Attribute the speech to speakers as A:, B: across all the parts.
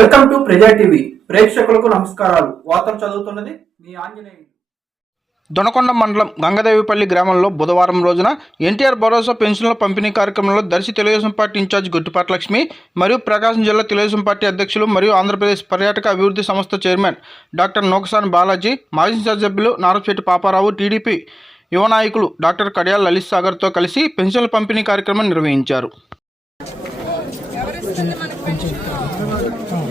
A: Welcome to ప్రజా TV. ప్రేక్షకులకు నమస్కారాలు. వార్తలు చదువుతున్నది మీ ఆంజనేయులు.
B: దొనకొండ మండలం గంగదేవిపల్లి గ్రామంలో బుధవారం రోజున ఎన్టీఆర్ భరోసా పెన్షన్ల పంపిణీ కార్యక్రమంలో దర్శి తెలుగుదేశం పార్టీ ఇన్ఛార్జ్ గొట్టిపాటి లక్ష్మి మరియు ప్రకాశం జిల్లా తెలుగుదేశం పార్టీ అధ్యక్షులు మరియు ఆంధ్రప్రదేశ్ పర్యాటక అభివృద్ధి సంస్థ చైర్మన్ డాక్టర్ నోకసాని బాలాజీ మాజీ శాసనసభ్యులు నారపేటి పాపారావు టీడీపీ యువ నాయకులు డాక్టర్ కడియాల్ లలిత్ సాగర్తో కలిసి పెన్షన్ల పంపిణీ కార్యక్రమం నిర్వహించారు.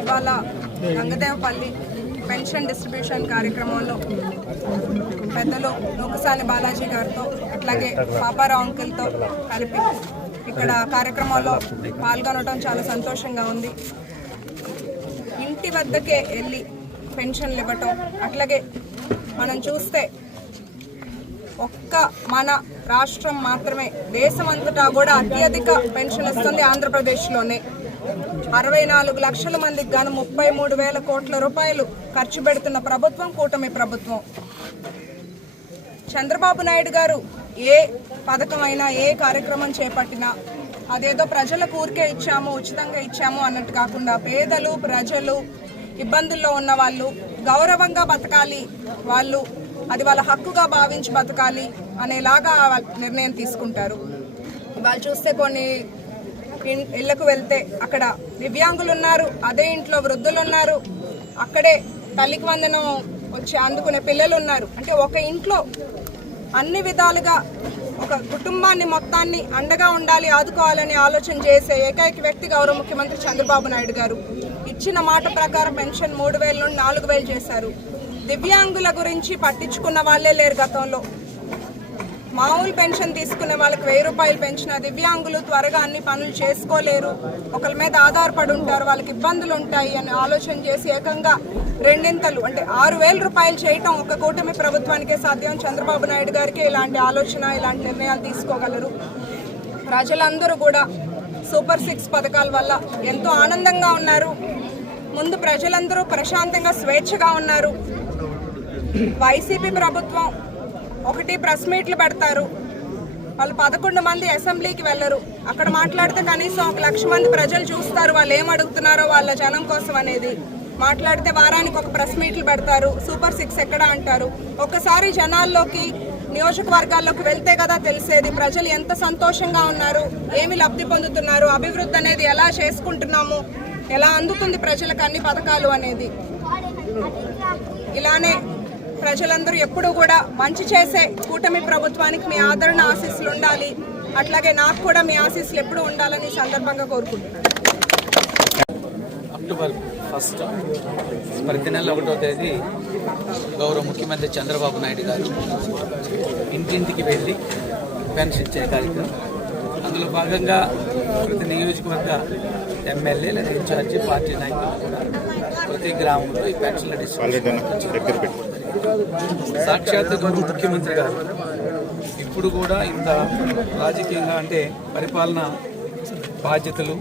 C: ఇవాళ గంగదేవపల్లి పెన్షన్ డిస్ట్రిబ్యూషన్ కార్యక్రమంలో పెద్దలు లోకసాని బాలాజీ గారితో అట్లాగే పాపారావు అంకుల్తో కలిపి ఇక్కడ కార్యక్రమంలో పాల్గొనడం చాలా సంతోషంగా ఉంది. ఇంటి వద్దకే వెళ్ళి పెన్షన్లు ఇవ్వటం అట్లాగే మనం చూస్తే ఒక్క మన రాష్ట్రం మాత్రమే. దేశమంతటా కూడా అత్యధిక పెన్షన్ వస్తుంది ఆంధ్రప్రదేశ్లోనే. అరవై నాలుగు లక్షల మందికి గాను ముప్పై మూడు వేల కోట్ల రూపాయలు ఖర్చు పెడుతున్న ప్రభుత్వం కూటమి ప్రభుత్వం. చంద్రబాబు నాయుడు గారు ఏ పథకమైనా ఏ కార్యక్రమం చేపట్టినా అదేదో ప్రజలకు ఊరికే ఇచ్చాము ఉచితంగా ఇచ్చాము అన్నట్టు కాకుండా పేదలు ప్రజలు ఇబ్బందుల్లో ఉన్న వాళ్ళు గౌరవంగా బతకాలి. వాళ్ళు అది వాళ్ళ హక్కుగా భావించి బతకాలి అనేలాగా నిర్ణయం తీసుకుంటారు. వాళ్ళు చూస్తే కొన్ని ఇళ్ళకు వెళ్తే అక్కడ దివ్యాంగులు ఉన్నారు అదే ఇంట్లో వృద్ధులు ఉన్నారు అక్కడే తల్లికి వందనం వచ్చి అందుకునే పిల్లలు ఉన్నారు. అంటే ఒక ఇంట్లో అన్ని విధాలుగా ఒక కుటుంబాన్ని మొత్తాన్ని అండగా ఉండాలి ఆదుకోవాలని ఆలోచన చేసే ఏకైక వ్యక్తి గౌరవ ముఖ్యమంత్రి చంద్రబాబు నాయుడు గారు. ఇచ్చిన మాట ప్రకారం పెన్షన్ మూడు వేల నుండి నాలుగు వేలు చేశారు. దివ్యాంగుల గురించి పట్టించుకున్న వాళ్ళే లేరు గతంలో. మామూలు పెన్షన్ తీసుకునే వాళ్ళకి వెయ్యి రూపాయలు పెంచిన దివ్యాంగులు త్వరగా అన్ని పనులు చేసుకోలేరు. ఒకరి మీద ఆధారపడి ఉంటారు వాళ్ళకి ఇబ్బందులు ఉంటాయి అని ఆలోచన చేసి ఏకంగా రెండింతలు అంటే ఆరు వేల రూపాయలు చేయటం ఒక కూటమి ప్రభుత్వానికే సాధ్యం. చంద్రబాబు నాయుడు గారికి ఇలాంటి ఆలోచన ఇలాంటి నిర్ణయాలు తీసుకోగలరు. ప్రజలందరూ కూడా సూపర్ సిక్స్ పథకాల వల్ల ఎంతో ఆనందంగా ఉన్నారు. ముందు ప్రజలందరూ ప్రశాంతంగా స్వేచ్ఛగా ఉన్నారు. వైసీపీ ప్రభుత్వం ఒకటి ప్రెస్ మీట్లు పెడతారు. వాళ్ళు పదకొండు మంది అసెంబ్లీకి వెళ్ళరు. అక్కడ మాట్లాడితే కనీసం ఒక లక్ష మంది ప్రజలు చూస్తారు. వాళ్ళు ఏం అడుగుతున్నారో వాళ్ళ జనం కోసం అనేది. మాట్లాడితే వారానికి ఒక ప్రెస్ మీట్లు పెడతారు. సూపర్ సిక్స్ ఎక్కడ అంటారు. ఒక్కసారి జనాల్లోకి నియోజకవర్గాల్లోకి వెళ్తే కదా తెలిసేది. ప్రజలు ఎంత సంతోషంగా ఉన్నారు. ఏమి లబ్ధి పొందుతున్నారు. అభివృద్ధి అనేది ఎలా చేసుకుంటున్నాము. ఎలా అందుతుంది ప్రజలకు అన్ని పథకాలు అనేది. ఇలానే ప్రజలందరూ ఎప్పుడూ కూడా మంచి చేసే కూటమి ప్రభుత్వానికి మీ ఆదరణ ఆశీస్సులు ఉండాలి. అట్లాగే నాకు కూడా మీ ఆశీస్సులు ఎప్పుడూ ఉండాలని సందర్భంగా కోరుకుంటున్నాను.
D: అక్టోబర్ ఫస్ట్ ప్రతి నెల ఒకటో తేదీ గౌరవ ముఖ్యమంత్రి చంద్రబాబు నాయుడు గారు ఇంటింటికి వెళ్ళి పెన్షన్ ఇచ్చే కార్యక్రమం. అందులో భాగంగా ప్రతి నియోజకవర్గ ఎమ్మెల్యే లేదా ఇన్ఛార్జి పార్టీ నాయకులు కూడా ప్రతి గ్రామంలో ఈ పెన్షన్ల డిస్ట్రిబ్యూషన్ సాక్షాత్ ముఖ్యమంత్రి గారు. ఇప్పుడు కూడా ఇంత రాజకీయంగా అంటే పరిపాలన బాధ్యతలు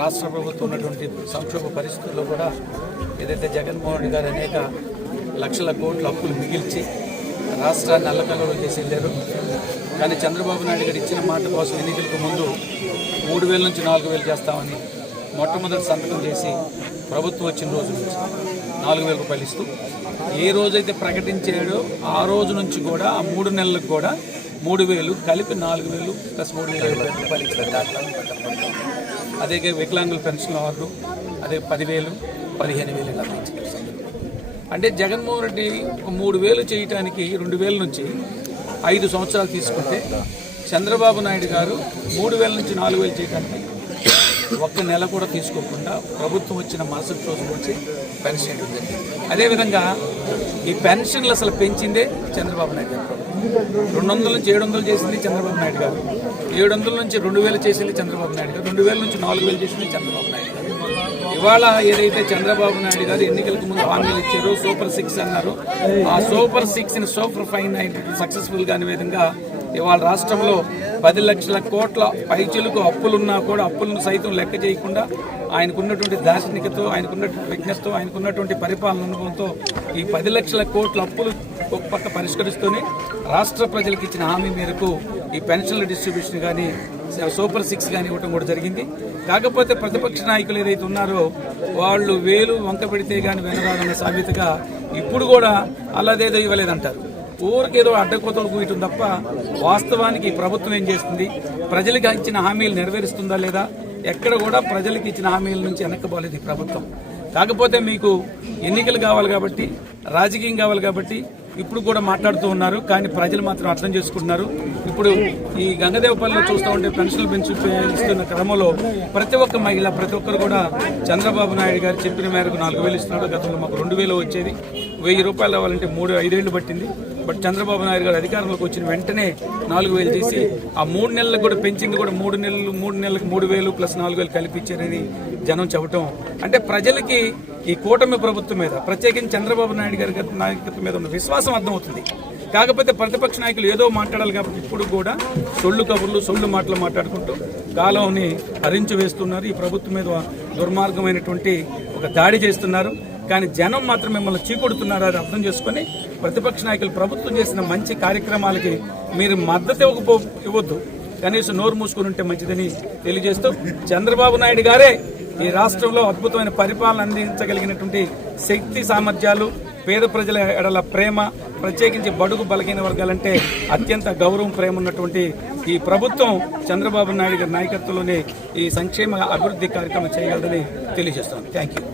D: రాష్ట్ర ప్రభుత్వం ఉన్నటువంటి సంక్షోభ పరిస్థితుల్లో కూడా ఏదైతే జగన్మోహన్ రెడ్డి గారు అనేక లక్షల కోట్ల అప్పులు మిగిల్చి రాష్ట్రాన్ని అల్లకల్లో చేసి వెళ్ళారు. కానీ చంద్రబాబు నాయుడు గారు ఇచ్చిన మాట కోసం ఎన్నికలకు ముందు మూడు వేల నుంచి నాలుగు వేలు చేస్తామని మొట్టమొదటి సంతకం చేసి ప్రభుత్వం వచ్చిన రోజు నుంచి. నాలుగు వేల రూపాయలు ఇస్తూ ఏ రోజైతే ప్రకటించాడో ఆ రోజు నుంచి కూడా ఆ మూడు నెలలకు కూడా మూడు వేలు కలిపి నాలుగు వేలు ప్లస్ మూడు వేల రూపాయలు అదే వికలాంగుల పెన్షన్ ఆర్డరు అదే పదివేలు పదిహేను వేలు ఇలా అంటే జగన్మోహన్ రెడ్డి ఒక మూడు వేలు చేయటానికి రెండు వేల నుంచి ఐదు సంవత్సరాలు తీసుకుంటే చంద్రబాబు నాయుడు గారు మూడు వేల నుంచి నాలుగు వేలు చేయడానికి ఒక్క నెల కూడా తీసుకోకుండా ప్రభుత్వం వచ్చిన మరుసటి రోజు వచ్చి పెన్షన్ ఇవ్వడం జరిగింది. అదేవిధంగా ఈ పెన్షన్లు అసలు పెంచిందే చంద్రబాబు నాయుడు గారు రెండు వందల నుంచి ఏడు వందలు చేసింది చంద్రబాబు నాయుడు గారు. ఏడు వందల నుంచి రెండు వేలు చేసింది చంద్రబాబు నాయుడు గారు. రెండు వేల నుంచి నాలుగు వేలు చేసింది చంద్రబాబు నాయుడు గారు. ఇవాళ ఏదైతే చంద్రబాబు నాయుడు గారు ఎన్నికలకు ముందు హామీలు ఇచ్చారో సూపర్ సిక్స్ అన్నారు. ఆ సూపర్ సిక్స్ని సూపర్ ఫైవ్ నైన్ సక్సెస్ఫుల్గా విధంగా ఇవాళ రాష్ట్రంలో పది లక్షల కోట్ల పైచులకు అప్పులున్నా కూడా అప్పులను సైతం లెక్క చేయకుండా ఆయనకున్నటువంటి దార్శనికతో ఆయనకున్నటువంటి విజ్ఞతతో ఆయనకున్నటువంటి పరిపాలన అనుభవంతో ఈ పది లక్షల కోట్ల అప్పులు ఒక పక్క పరిష్కరిస్తూనే రాష్ట్ర ప్రజలకు ఇచ్చిన హామీ మేరకు ఈ పెన్షన్ల డిస్ట్రిబ్యూషన్ కానీ సూపర్ సిక్స్ కానీ ఇవ్వడం కూడా జరిగింది. కాకపోతే ప్రతిపక్ష నాయకులు ఏదైతే ఉన్నారో వాళ్ళు వేలు వంక పెడితే కానీ వెనరాదన్న సామెతగా ఇప్పుడు కూడా అలాదేదో ఇవ్వలేదంటారు. ఊరికేదో అడ్డకోతలు కూయటం తప్ప వాస్తవానికి ప్రభుత్వం ఏం చేస్తుంది? ప్రజలకు ఇచ్చిన హామీలు నెరవేరుస్తుందా లేదా? ఎక్కడ కూడా ప్రజలకు ఇచ్చిన హామీల నుంచి వెనక్కబోలేదు ఈ ప్రభుత్వం. కాకపోతే మీకు ఎన్నికలు కావాలి కాబట్టి రాజకీయం కావాలి కాబట్టి ఇప్పుడు కూడా మాట్లాడుతూ ఉన్నారు. కానీ ప్రజలు మాత్రం అర్థం చేసుకుంటున్నారు. ఇప్పుడు ఈ గంగదేవపల్లిలో చూస్తూ ఉంటే పెన్షన్లు పెంచు ఇస్తున్న క్రమంలో ప్రతి ఒక్క మహిళ ప్రతి ఒక్కరు కూడా చంద్రబాబు నాయుడు గారు చెప్పిన మేరకు నాలుగు వేలు ఇస్తున్నాడు. గతంలో మాకు రెండు వేలు వచ్చేది. వెయ్యి రూపాయలు అవ్వాలంటే మూడు ఐదేళ్ళు పట్టింది. బట్ చంద్రబాబు నాయుడు గారు అధికారంలోకి వచ్చిన వెంటనే నాలుగు వేలు తీసి ఆ మూడు నెలలకు కూడా పెంచింది కూడా మూడు నెలలు మూడు నెలలకు మూడు వేలు ప్లస్ నాలుగు వేలు కల్పించారని జనం చెప్పటం. అంటే ప్రజలకి ఈ కూటమి ప్రభుత్వం మీద ప్రత్యేకించి చంద్రబాబు నాయుడు గారి నాయకత్వం మీద ఉన్న విశ్వాసం అర్థమవుతుంది. కాకపోతే ప్రతిపక్ష నాయకులు ఏదో మాట్లాడాలి కాబట్టి ఇప్పుడు కూడా సొల్లు కబుర్లు సొల్లు మాటలు మాట్లాడుకుంటూ కాలంని హరించి వేస్తున్నారు. ఈ ప్రభుత్వం మీద దుర్మార్గమైనటువంటి ఒక దాడి చేస్తున్నారు. కానీ జనం మాత్రం మిమ్మల్ని చీకొడుతున్నారు అది అర్థం చేసుకొని ప్రతిపక్ష నాయకులు ప్రభుత్వం చేసిన మంచి కార్యక్రమాలకి మీరు మద్దతు ఇవ్వకపో ఇవ్వద్దు. కనీసం నోరు మూసుకుని ఉంటే మంచిదని తెలియజేస్తూ చంద్రబాబు నాయుడు గారే ఈ రాష్ట్రంలో అద్భుతమైన పరిపాలన అందించగలిగినటువంటి శక్తి సామర్థ్యాలు పేద ప్రజల ఎడల ప్రేమ ప్రత్యేకించి బడుగు బలహీన వర్గాలంటే అత్యంత గౌరవం ప్రేమ ఉన్నటువంటి ఈ ప్రభుత్వం చంద్రబాబు నాయుడు గారి నాయకత్వంలోనే ఈ సంక్షేమ అభివృద్ధి కార్యక్రమం చేయగలదని తెలియజేస్తాను థ్యాంక్ యూ